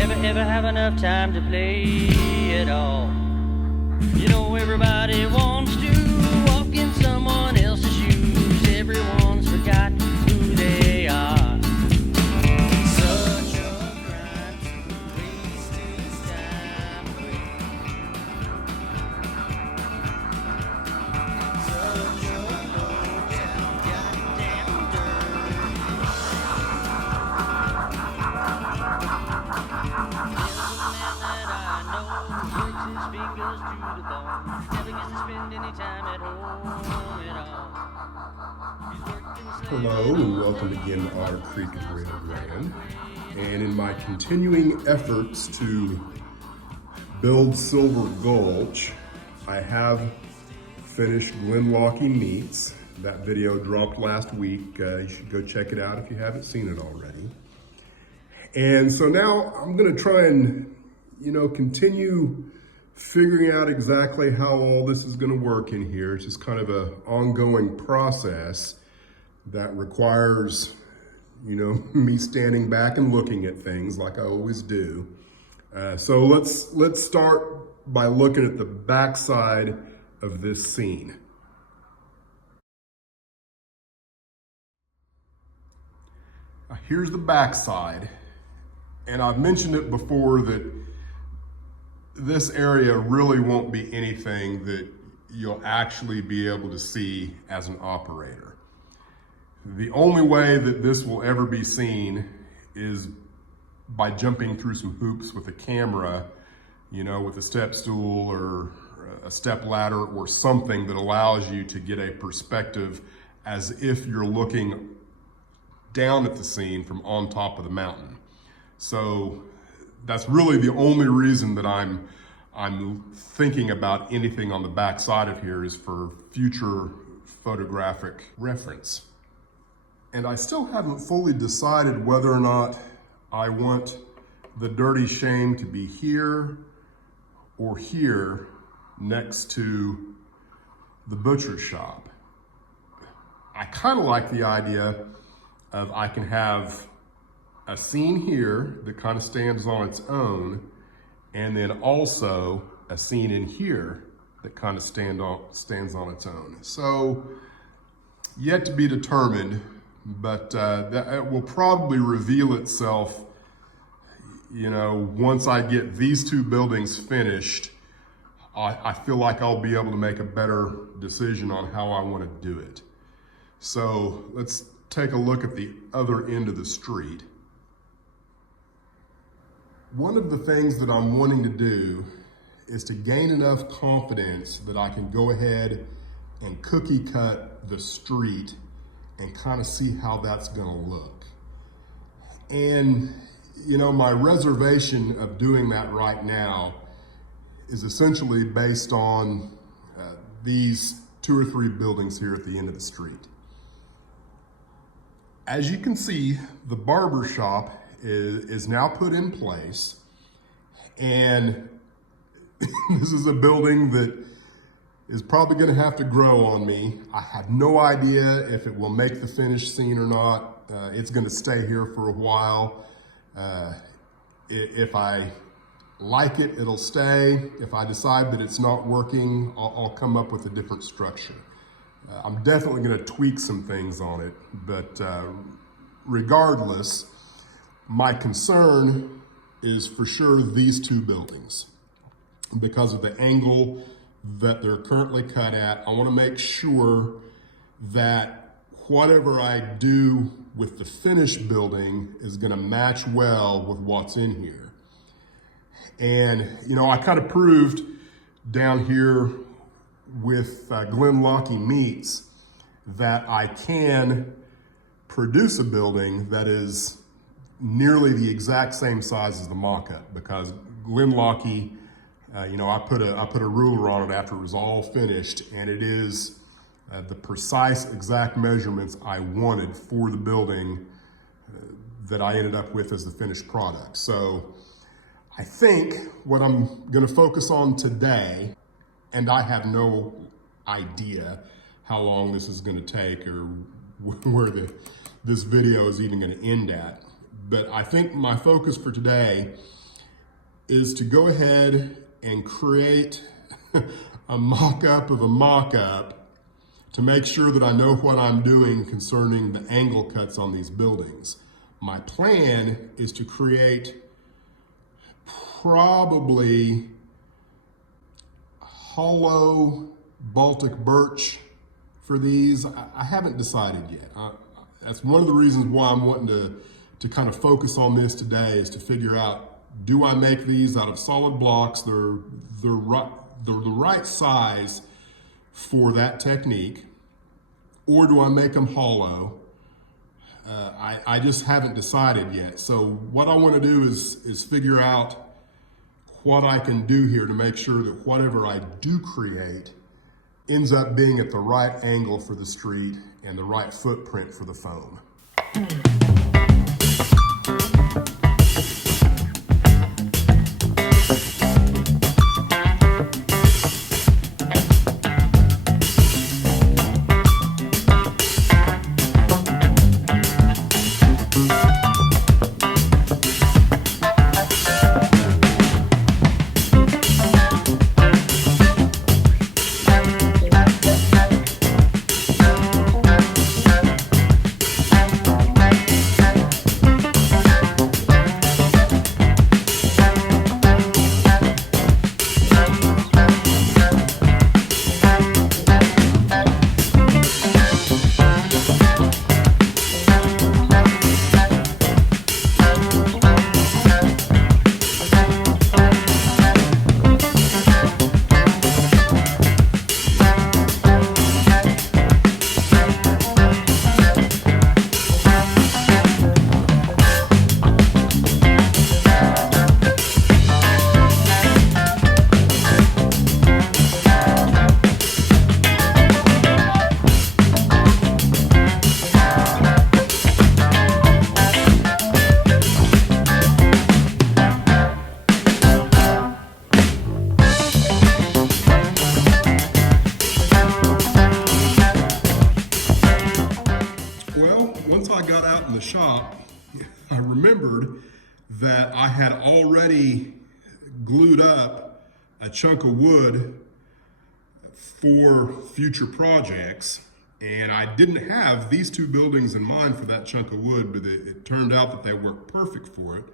Never have enough time to play it all. You know everybody wants to walk in someone else's shoes. Everyone's forgot who they are. Such a crime to waste his time away. Such a low-down goddamn Hello and welcome again to Otter Creek and Grande. And in my continuing efforts to build Silver Gulch, I have finished Blackhawk meats. That video dropped last week. You should go check it out if you haven't seen it already. And so now I'm gonna try and, continue figuring out exactly how all this is gonna work in here. It's just kind of an ongoing process that requires, me standing back and looking at things like I always do. So let's start by looking at the backside of this scene. Here's the backside, and I've mentioned it before that this area really won't be anything that you'll actually be able to see as an operator. The only way that this will ever be seen is by jumping through some hoops with a camera, with a step stool or a step ladder or something that allows you to get a perspective as if you're looking down at the scene from on top of the mountain. So that's really the only reason that I'm thinking about anything on the back side of here is for future photographic reference. And I still haven't fully decided whether or not I want the dirty shame to be here or here next to the butcher shop. I kind of like the idea of I can have a scene here that kind of stands on its own, and then also a scene in here that kind of stands on its own. So yet to be determined, but that will probably reveal itself, once I get these two buildings finished. I feel like I'll be able to make a better decision on how I want to do it. So let's take a look at the other end of the street. One of the things that I'm wanting to do is to gain enough confidence that I can go ahead and cookie cut the street and kind of see how that's gonna look. And, my reservation of doing that right now is essentially based on these 2 or 3 buildings here at the end of the street. As you can see, the barber shop is now put in place, and this is a building that is probably gonna have to grow on me. I have no idea if it will make the finished scene or not. It's gonna stay here for a while. If I like it, it'll stay. If I decide that it's not working, I'll come up with a different structure. I'm definitely gonna tweak some things on it, but regardless, my concern is for sure these 2 buildings. Because of the angle that they're currently cut at, I wanna make sure that whatever I do with the finished building is gonna match well with what's in here. And, I kind of proved down here with Blackhawk meats that I can produce a building that is nearly the exact same size as the mock-up, because Blackhawk, I put a ruler on it after it was all finished, and it is the precise exact measurements I wanted for the building that I ended up with as the finished product. So I think what I'm gonna focus on today, and I have no idea how long this is gonna take or where this video is even gonna end at, but I think my focus for today is to go ahead and create a mock-up of a mock-up to make sure that I know what I'm doing concerning the angle cuts on these buildings. My plan is to create probably hollow Baltic birch for these. I haven't decided yet. That's one of the reasons why I'm wanting to kind of focus on this today, is to figure out, do I make these out of solid blocks? They're the right size for that technique, or do I make them hollow? I just haven't decided yet. So what I want to do is figure out what I can do here to make sure that whatever I do create ends up being at the right angle for the street and the right footprint for the foam. Once I got out in the shop, I remembered that I had already glued up a chunk of wood for future projects, and I didn't have these two buildings in mind for that chunk of wood, but it turned out that they worked perfect for it.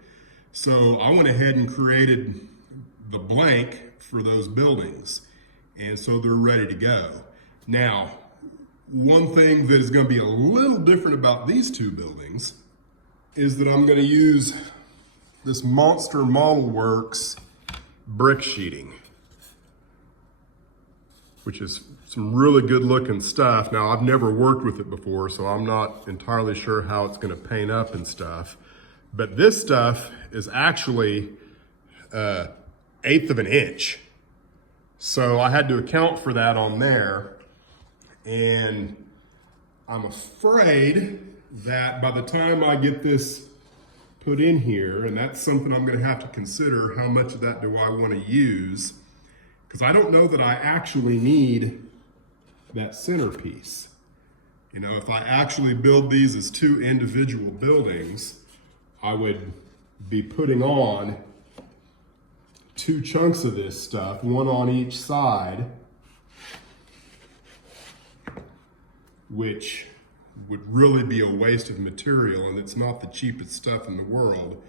So I went ahead and created the blank for those buildings, and so they're ready to go. Now, one thing that is going to be a little different about these two buildings is that I'm going to use this Monster Model Works brick sheeting, which is some really good looking stuff. Now, I've never worked with it before, so I'm not entirely sure how it's going to paint up and stuff. But this stuff is actually 1/8 of an inch. So I had to account for that on there. And I'm afraid that by the time I get this put in here, and that's something I'm going to have to consider, how much of that do I want to use? Because I don't know that I actually need that centerpiece. You know, if I actually build these as two individual buildings, I would be putting on two chunks of this stuff, one on each side, which would really be a waste of material, and it's not the cheapest stuff in the world.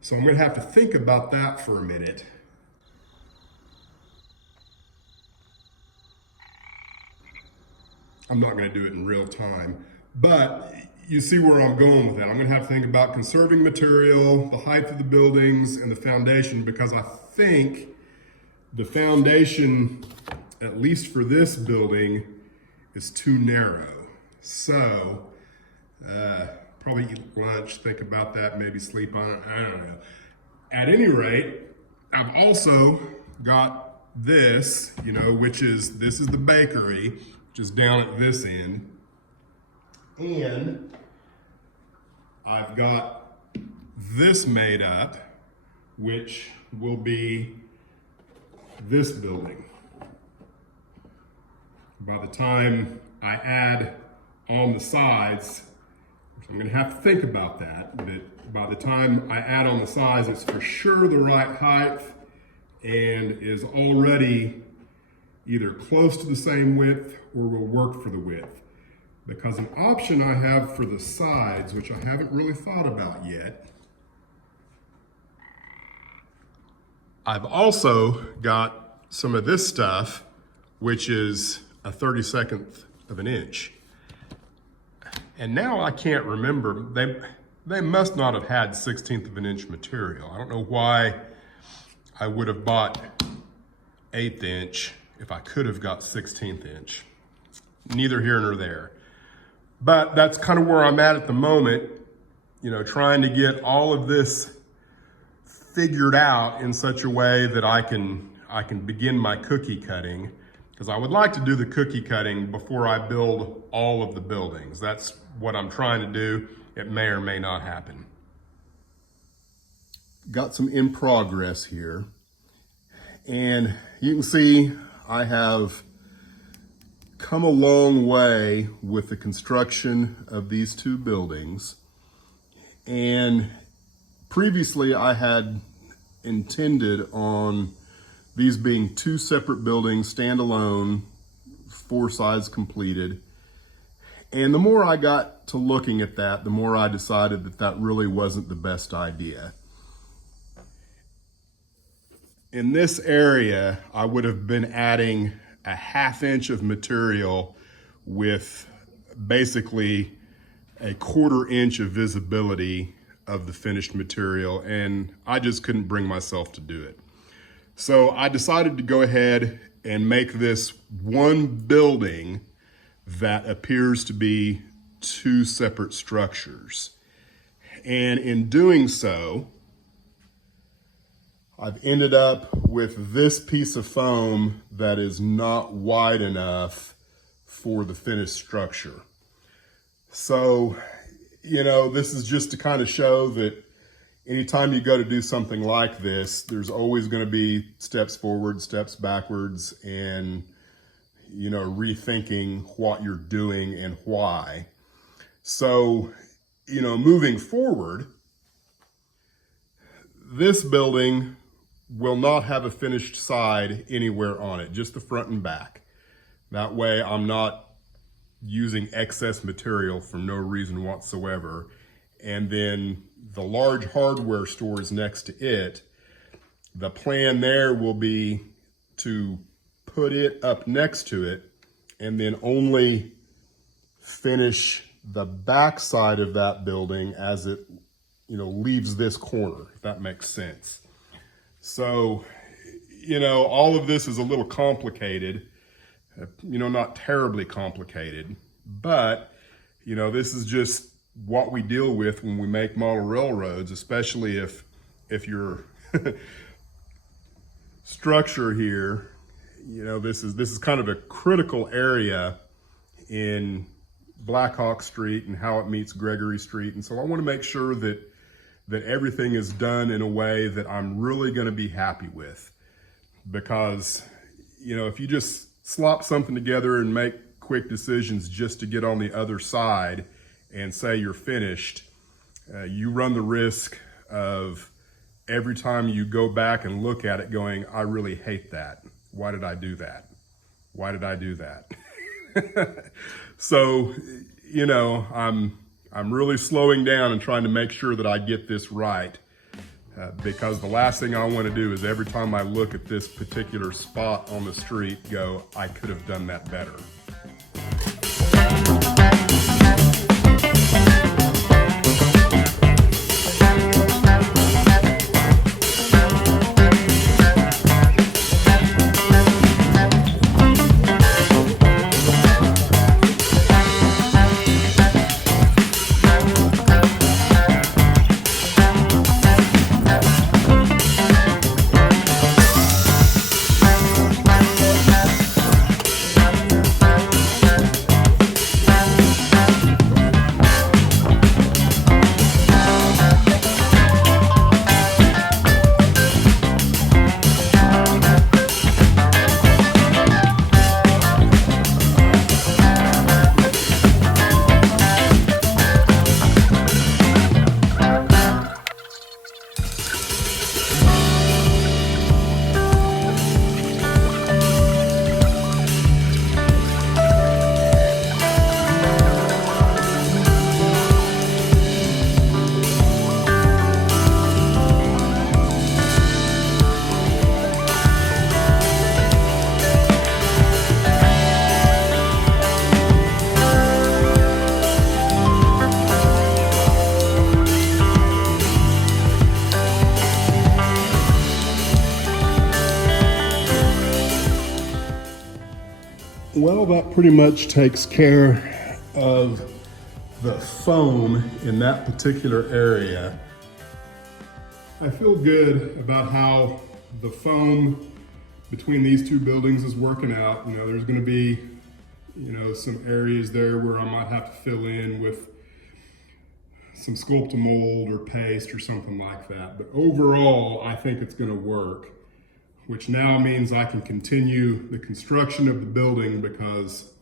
So I'm going to have to think about that for a minute. I'm not going to do it in real time, but you see where I'm going with that. I'm going to have to think about conserving material, the height of the buildings, and the foundation, because I think the foundation, at least for this building, is too narrow. So probably eat lunch, think about that, maybe sleep on it, I don't know. At any rate, I've also got this, you know, this is the bakery, which is down at this end. And I've got this made up, which will be this building. By the time I add on the sides, which I'm gonna have to think about that, but by the time I add on the size, it's for sure the right height and is already either close to the same width or will work for the width. Because an option I have for the sides, which I haven't really thought about yet, I've also got some of this stuff, which is a 32nd of an inch. And now I can't remember, they must not have had 16th of an inch material. I don't know why I would have bought 1/8 inch if I could have got 16th inch. Neither here nor there. But that's kind of where I'm at the moment, you know, trying to get all of this figured out in such a way that I can begin my cookie cutting, because I would like to do the cookie cutting before I build all of the buildings. That's what I'm trying to do. It may or may not happen. Got some in progress here, and you can see I have come a long way with the construction of these two buildings. And previously I had intended on these being two separate buildings, standalone, 4 sides completed. And the more I got to looking at that, the more I decided that that really wasn't the best idea. In this area, I would have been adding a 1/2 inch of material with basically a 1/4 inch of visibility of the finished material, and I just couldn't bring myself to do it. So I decided to go ahead and make this one building that appears to be 2 separate structures. And in doing so, I've ended up with this piece of foam that is not wide enough for the finished structure. So, you know, this is just to kind of show that anytime you go to do something like this, there's always going to be steps forward, steps backwards, and, you know, rethinking what you're doing and why. So, you know, moving forward, this building will not have a finished side anywhere on it, just the front and back. That way I'm not using excess material for no reason whatsoever. And then the large hardware stores next to it, the plan there will be to put it up next to it and then only finish the back side of that building as it, you know, leaves this corner, if that makes sense. So, you know, all of this is a little complicated, you know, not terribly complicated, but, you know, this is just what we deal with when we make model railroads, especially if your structure here, you know, this is kind of a critical area in Blackhawk Street and how it meets Gregory Street. And so I want to make sure that everything is done in a way that I'm really going to be happy with. Because, you know, if you just slop something together and make quick decisions just to get on the other side and say you're finished, you run the risk of every time you go back and look at it going, I really hate that. Why did I do that? Why did I do that? So, you know, I'm really slowing down and trying to make sure that I get this right, because the last thing I want to do is every time I look at this particular spot on the street go, I could have done that better. Well, that pretty much takes care of the foam in that particular area. I feel good about how the foam between these two buildings is working out. You know, there's going to be, you know, some areas there where I might have to fill in with some Sculptamold or paste or something like that. But overall, I think it's going to work, which now means I can continue the construction of the building, because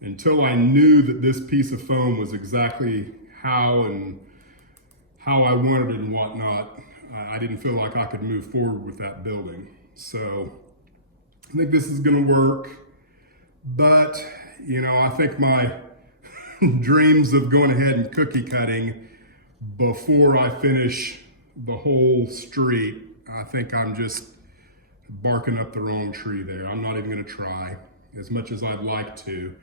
until I knew that this piece of foam was exactly how I wanted it and whatnot, I didn't feel like I could move forward with that building. So I think this is going to work, but you know, I think my dreams of going ahead and cookie cutting before I finish the whole street, I think I'm just barking up the wrong tree there. I'm not even going to try as much as I'd like to.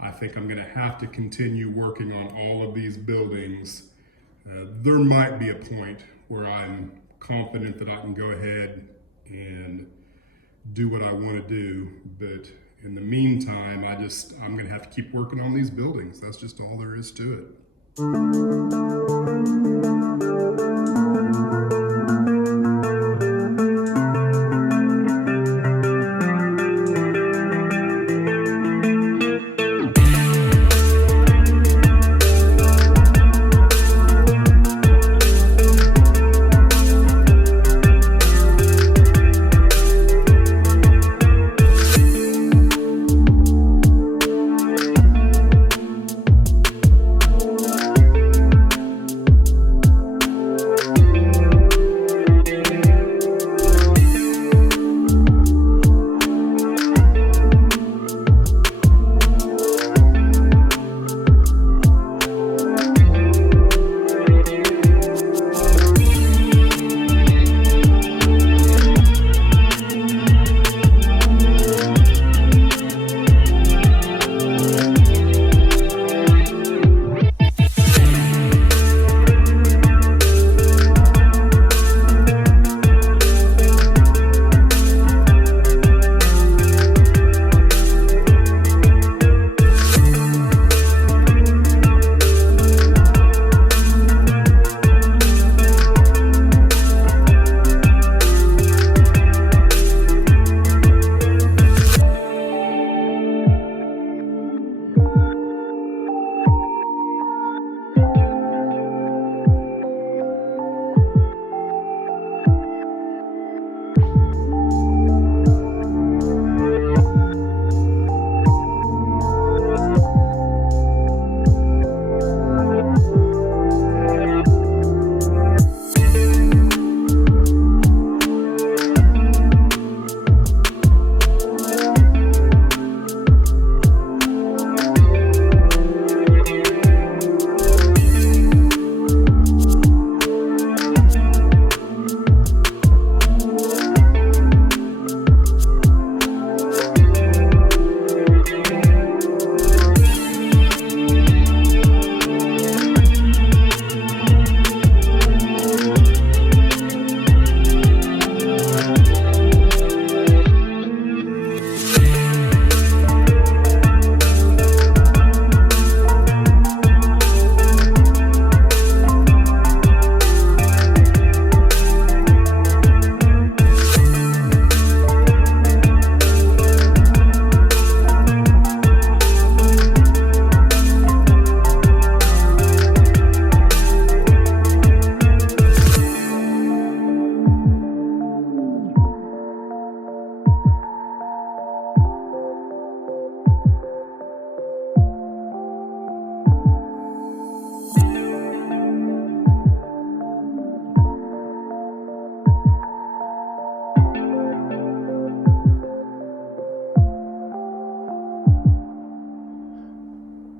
I think I'm going to have to continue working on all of these buildings. There might be a point where I'm confident that I can go ahead and do what I want to do, but in the meantime, I'm going to have to keep working on these buildings. That's just all there is to it.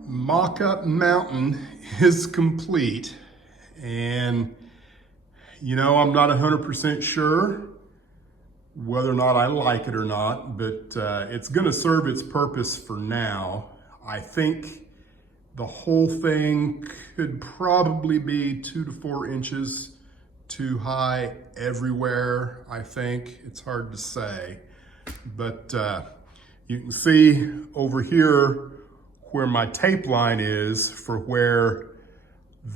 Mock-up mountain is complete, and you know, I'm not 100% sure whether or not I like it or not, but it's going to serve its purpose for now. I think the whole thing could probably be 2 to 4 inches too high everywhere. I think it's hard to say, but You can see over here where my tape line is for where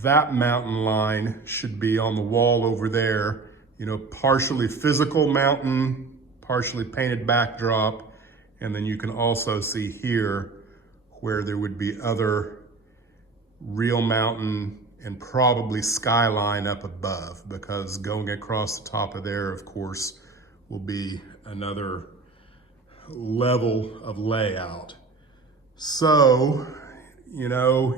that mountain line should be on the wall over there. You know, partially physical mountain, partially painted backdrop. And then you can also see here where there would be other real mountain and probably skyline up above, because going across the top of there, of course, will be another level of layout. So, you know,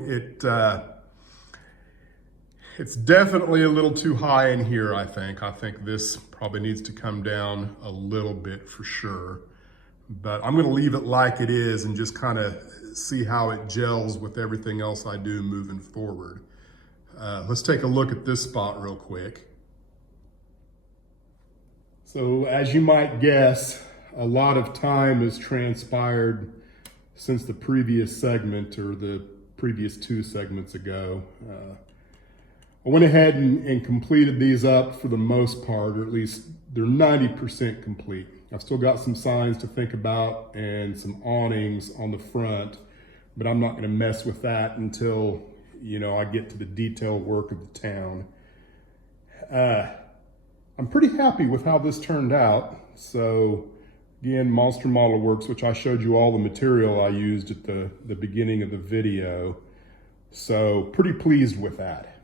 it's definitely a little too high in here, I think. I think this probably needs to come down a little bit for sure. But I'm gonna leave it like it is and just kind of see how it gels with everything else I do moving forward. Let's take a look at this spot real quick. So as you might guess, a lot of time has transpired since the previous segment, or the previous 2 segments ago. I went ahead and completed these up for the most part, or at least they're 90% complete. I've still got some signs to think about and some awnings on the front, but I'm not gonna mess with that until, you know, I get to the detail work of the town. I'm pretty happy with how this turned out. So again, Monster Model Works, which I showed you all the material I used at the beginning of the video. So pretty pleased with that.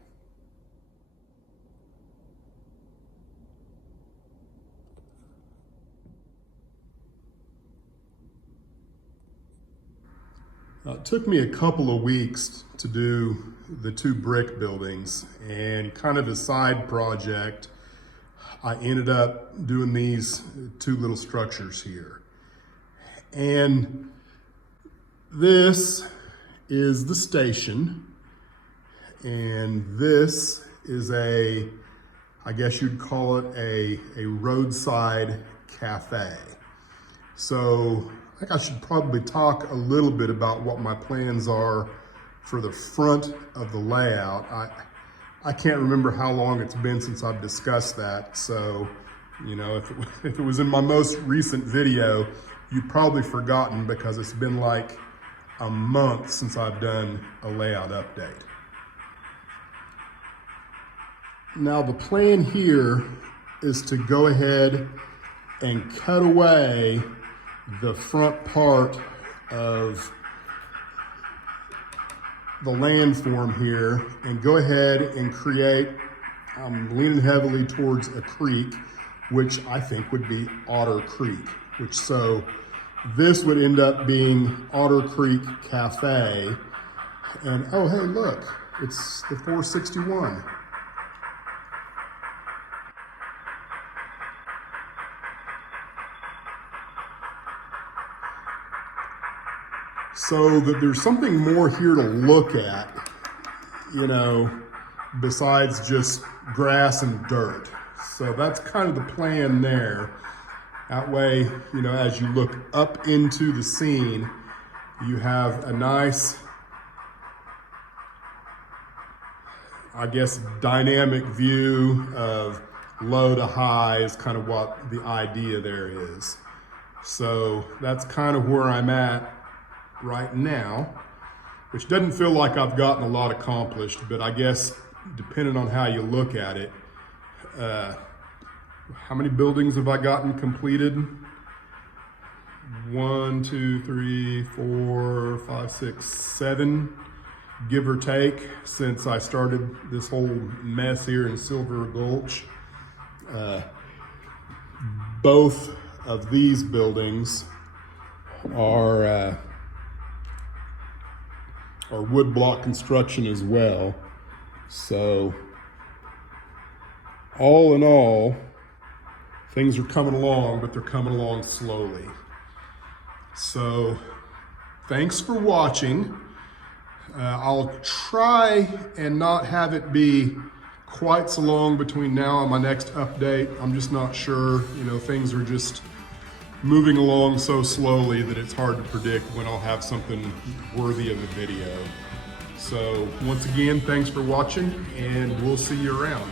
It took me a couple of weeks to do the 2 brick buildings, and kind of a side project, I ended up doing these 2 little structures here. And this is the station, and this is I guess you'd call it a roadside cafe. So I think I should probably talk a little bit about what my plans are for the front of the layout. I can't remember how long it's been since I've discussed that. So, you know, if it was in my most recent video, you've probably forgotten, because it's been like a month since I've done a layout update. Now the plan here is to go ahead and cut away the front part of the landform here and go ahead and create, I'm leaning heavily towards a creek, which I think would be Otter Creek, so this would end up being Otter Creek Cafe. And oh, hey, look, it's the 461. So that there's something more here to look at, you know, besides just grass and dirt. So that's kind of the plan there. That way, you know, as you look up into the scene, you have a nice, I guess, dynamic view of low to high is kind of what the idea there is. So that's kind of where I'm at right now, which doesn't feel like I've gotten a lot accomplished, but I guess depending on how you look at it, how many buildings have I gotten completed? 1, 2, 3, 4, 5, 6, 7, give or take, since I started this whole mess here in Silver Gulch. Both of these buildings are wood block construction as well. So all in all, things are coming along, but they're coming along slowly. So thanks for watching. I'll try and not have it be quite so long between now and my next update. I'm just not sure, you know, things are just moving along so slowly that it's hard to predict when I'll have something worthy of a video. So once again, thanks for watching, and we'll see you around.